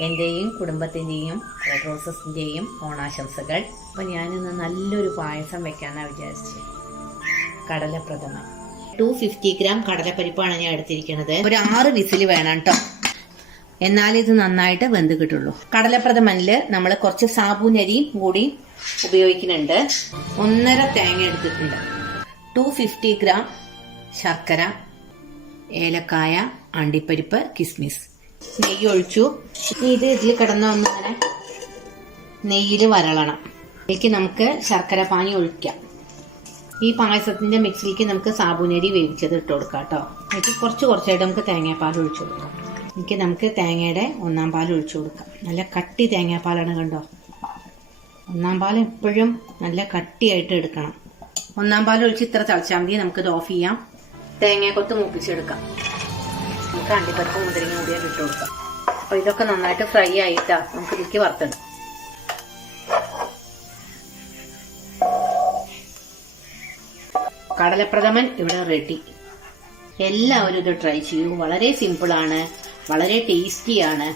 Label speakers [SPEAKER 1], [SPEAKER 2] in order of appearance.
[SPEAKER 1] എന്റെയും കുടുംബത്തിന്റെയും റെഡ് റോസസിന്റെയും ഓണാശംസകൾ. അപ്പോൾ ഞാനിന്ന് നല്ലൊരു പായസം വെക്കാനാണ് വിചാരിച്ചത് കടലപ്രഥമ ടു ഫിഫ്റ്റി ഗ്രാം കടലപ്പരിപ്പാണ് ഞാൻ എടുത്തിരിക്കുന്നത്. ഒരു ആറ് വിസിൽ വേണം കേട്ടോ എന്നാലേ ഇത് നന്നായിട്ട് വെന്ത് കിട്ടുള്ളൂ. കടലപ്രഥമനിൽ നമ്മൾ കുറച്ച് സാബൂനരിയും കൂടി ഉപയോഗിക്കുന്നുണ്ട്. ഒന്നര തേങ്ങ എടുത്തിട്ടുണ്ട്. ടു ഫിഫ്റ്റി ഗ്രാം ശർക്കര ഏലക്കായ അണ്ടിപ്പരിപ്പ് കിസ്മിസ്. നെയ്യ് ഒഴിച്ചു. ഇനി ഇത് ഇതിൽ കിടന്ന ഒന്നിങ്ങനെ നെയ്യിൽ വരളണം. ഇതിലേക്ക് നമുക്ക് ശർക്കര പാനി ഒഴിക്കാം. ഈ പായസത്തിന്റെ മിക്സിലേക്ക് നമുക്ക് സാബുനരി വേവിച്ചത് ഇട്ട് കൊടുക്കാം കേട്ടോ. എനിക്ക് കുറച്ച് കുറച്ചായിട്ട് നമുക്ക് തേങ്ങാപ്പാൽ ഒഴിച്ചു കൊടുക്കാം. എനിക്ക് നമുക്ക് തേങ്ങയുടെ ഒന്നാം പാൽ ഒഴിച്ചു കൊടുക്കാം. നല്ല കട്ടി തേങ്ങാപ്പാലാണ് കണ്ടോ? ഒന്നാം പാൽ എപ്പോഴും നല്ല കട്ടിയായിട്ട് എടുക്കണം. ഒന്നാം പാൽ ഒഴിച്ച് ഇത്ര തിളച്ചാൽ മതി. നമുക്കിത് ഓഫ് ചെയ്യാം. തേങ്ങയെ കൊത്ത് മൂപ്പിച്ചെടുക്കാം. നമുക്ക് അണ്ടിപ്പരിപ്പ് മുതിരിങ്ങ കൂടിയാൽ ഇട്ട് കൊടുക്കാം. അപ്പൊ ഇതൊക്കെ നന്നായിട്ട് ഫ്രൈ ആയിട്ടാ നമുക്ക് ഇതിലേക്ക് വറുത്തിടാം കടലപ്രഥമൻ ഇവിടെ റെഡി എല്ലാവരും ഇത് ട്രൈ ചെയ്യൂ. വളരെ സിമ്പിളാണ് വളരെ ടേസ്റ്റിയാണ്